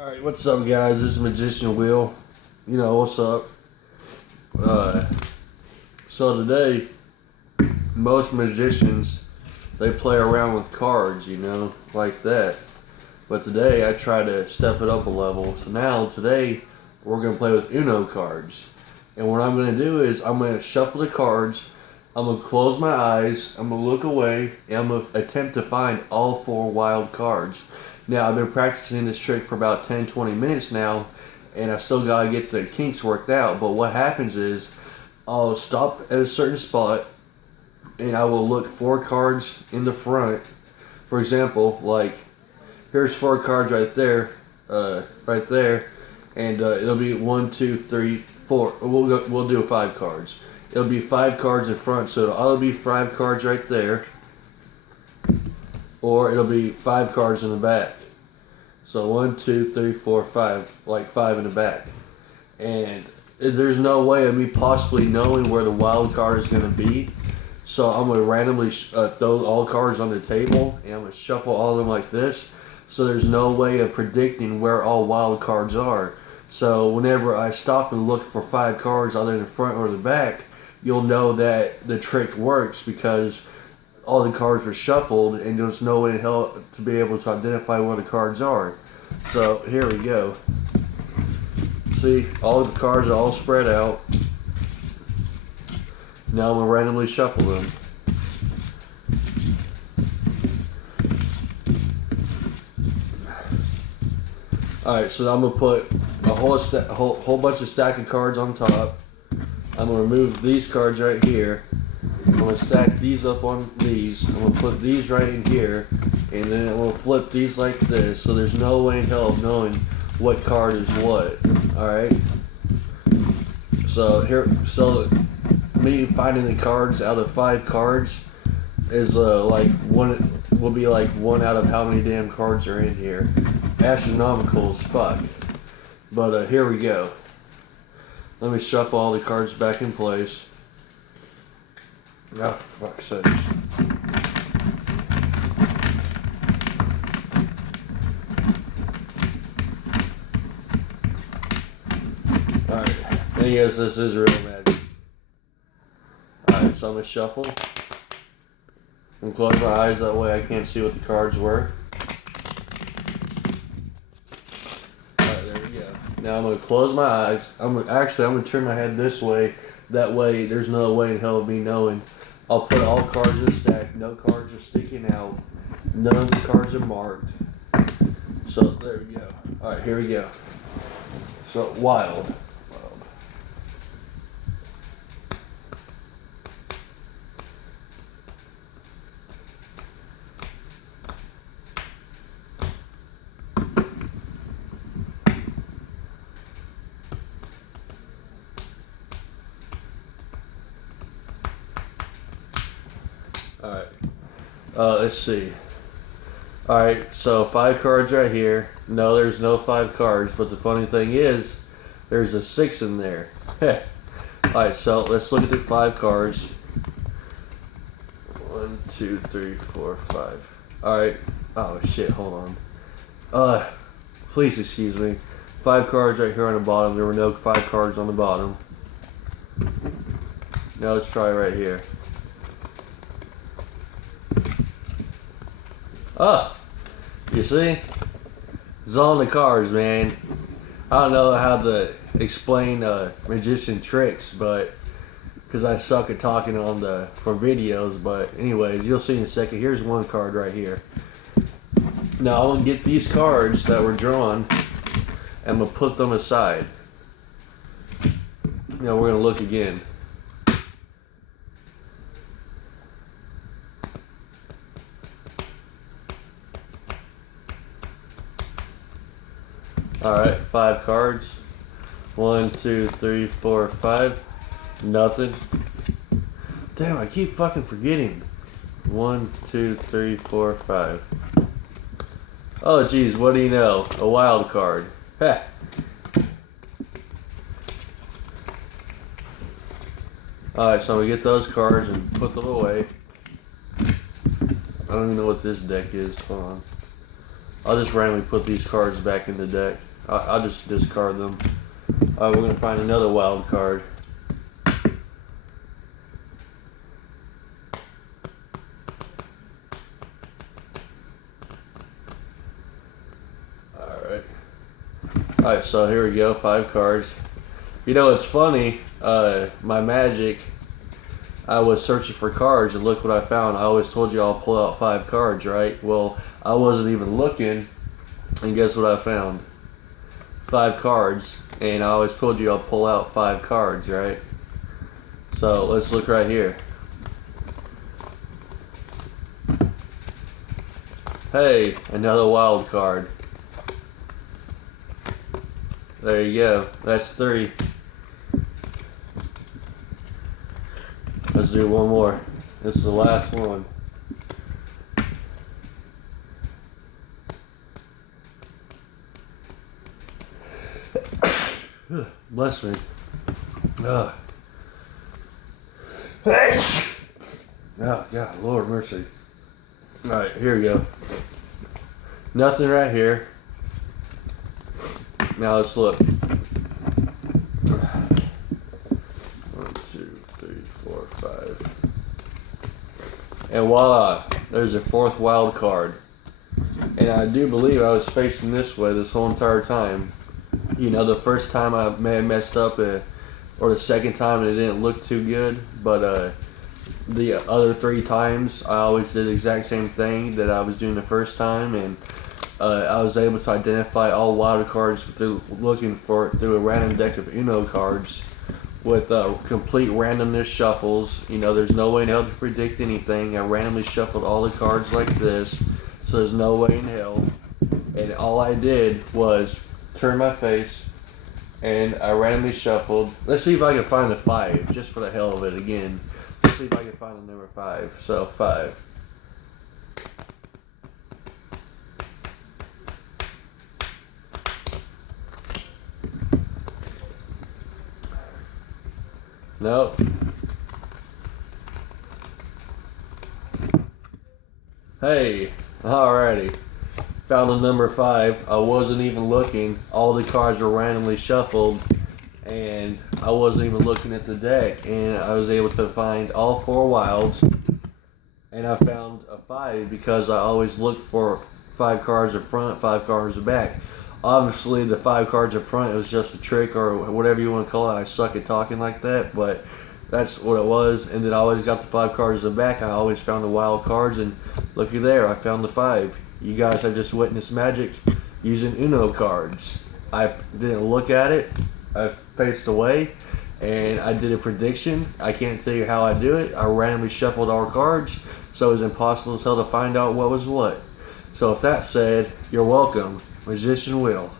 Alright, what's up guys? This is Magician Will. You know, what's up? So today, most magicians, they play around with cards, you know, like that. But today I try to step it up a level. So now, today, we're going to play with Uno cards. And what I'm going to do is, I'm going to shuffle the cards, I'm going to close my eyes, I'm going to look away, and I'm going to attempt to find all 4 wild cards. Now, I've been practicing this trick for about 10-20 minutes now, and I still got to get the kinks worked out. But what happens is, I'll stop at a certain spot, and I will look 4 cards in the front. For example, like, here's 4 cards right there, and it'll be 1, 2, 3, 4. We'll do 5 cards. It'll be 5 cards in front, so it'll either be 5 cards right there, or it'll be 5 cards in the back. So 1, 2, 3, 4, 5, like 5 in the back. And there's no way of me possibly knowing where the wild card is going to be. So I'm going to randomly throw all cards on the table, and I'm going to shuffle all of them like this. So there's no way of predicting where all wild cards are. So whenever I stop and look for 5 cards either in the front or the back, you'll know that the trick works because all the cards are shuffled and there's no way in hell to be able to identify where the cards are. So here we go. See, all the cards are all spread out. Now I'm going to randomly shuffle them. Alright, so I'm going to put a whole bunch of stack of cards on top. I'm going to remove these cards right here. I'm going to stack these up on these. I'm going to put these right in here. And then I'm going to flip these like this. So there's no way in hell of knowing what card is what. Alright? So me finding the cards out of 5 cards is like one, will be like 1 out of how many damn cards are in here. Astronomical as fuck. But here we go. Let me shuffle all the cards back in place. Oh, for fuck's sakes. Alright, and yes, this is real magic. Alright, so I'm going to shuffle. And close my eyes, that way I can't see what the cards were. Alright, there we go. Now I'm going to close my eyes. I'm going to turn my head this way. That way, there's no way in hell of me knowing. I'll put all cards in the stack. No cards are sticking out. None of the cards are marked. So, there we go. Alright, here we go. So, wild. Alright, let's see. Alright, so 5 cards right here. No, there's no 5 cards, but the funny thing is, there's a 6 in there. Alright, so let's look at the 5 cards. 1, 2, 3, 4, 5. Alright, oh shit, hold on. Please excuse me. 5 cards right here on the bottom. There were no 5 cards on the bottom. Now let's try right here. Oh, you see? It's all in the cards, man. I don't know how to explain magician tricks, but because I suck at talking for videos. But anyways, you'll see in a second. Here's 1 card right here. Now I'm gonna get these cards that were drawn, and I'm gonna put them aside. Now we're gonna look again. Alright, 5 cards. 1, 2, 3, 4, 5. Nothing. Damn, I keep fucking forgetting. 1, 2, 3, 4, 5. Oh, geez, what do you know? A wild card. Heh. Alright, so we get those cards and put them away. I don't even know what this deck is. Hold on. I'll just randomly put these cards back in the deck. I'll just discard them. Alright, we're going to find another wild card. Alright, so here we go, 5 cards. You know, it's funny, my Magic, I was searching for cards and look what I found. I always told you I'll pull out 5 cards, right? Well, I wasn't even looking, and guess what I found? 5 cards, and I always told you I'll pull out 5 cards, right? So let's look right here. Hey, another wild card. There you go. That's 3. Let's do one more. This is the last one. Bless me. Oh, God, Lord mercy. Alright, here we go. Nothing right here. Now let's look. 1, 2, 3, 4, 5. And voila, there's a 4th wild card. And I do believe I was facing this way this whole entire time. You know, the first time I may have messed up, or the second time it didn't look too good, but the other 3 times I always did the exact same thing that I was doing the first time, and I was able to identify all wild cards through looking for it through a random deck of Uno cards with complete randomness shuffles. You know, there's no way in hell to predict anything. I randomly shuffled all the cards like this, so there's no way in hell. And all I did was turn my face, and I randomly shuffled. Let's see if I can find a 5, just for the hell of it again. Let's see if I can find the number 5. So, 5. Nope. Hey, alrighty. Found the number 5. I wasn't even looking. All the cards were randomly shuffled, and I wasn't even looking at the deck. And I was able to find all 4 wilds, and I found a 5 because I always looked for 5 cards in front, 5 cards in back. Obviously, the 5 cards in front, it was just a trick or whatever you want to call it. I suck at talking like that, but that's what it was. And then I always got the 5 cards in the back. I always found the wild cards, and looky there, I found the 5. You guys have just witnessed Magic using Uno cards. I didn't look at it. I faced away, and I did a prediction. I can't tell you how I do it. I randomly shuffled our cards, so it was impossible as hell to find out what was what. So with that said, you're welcome. Magician Will.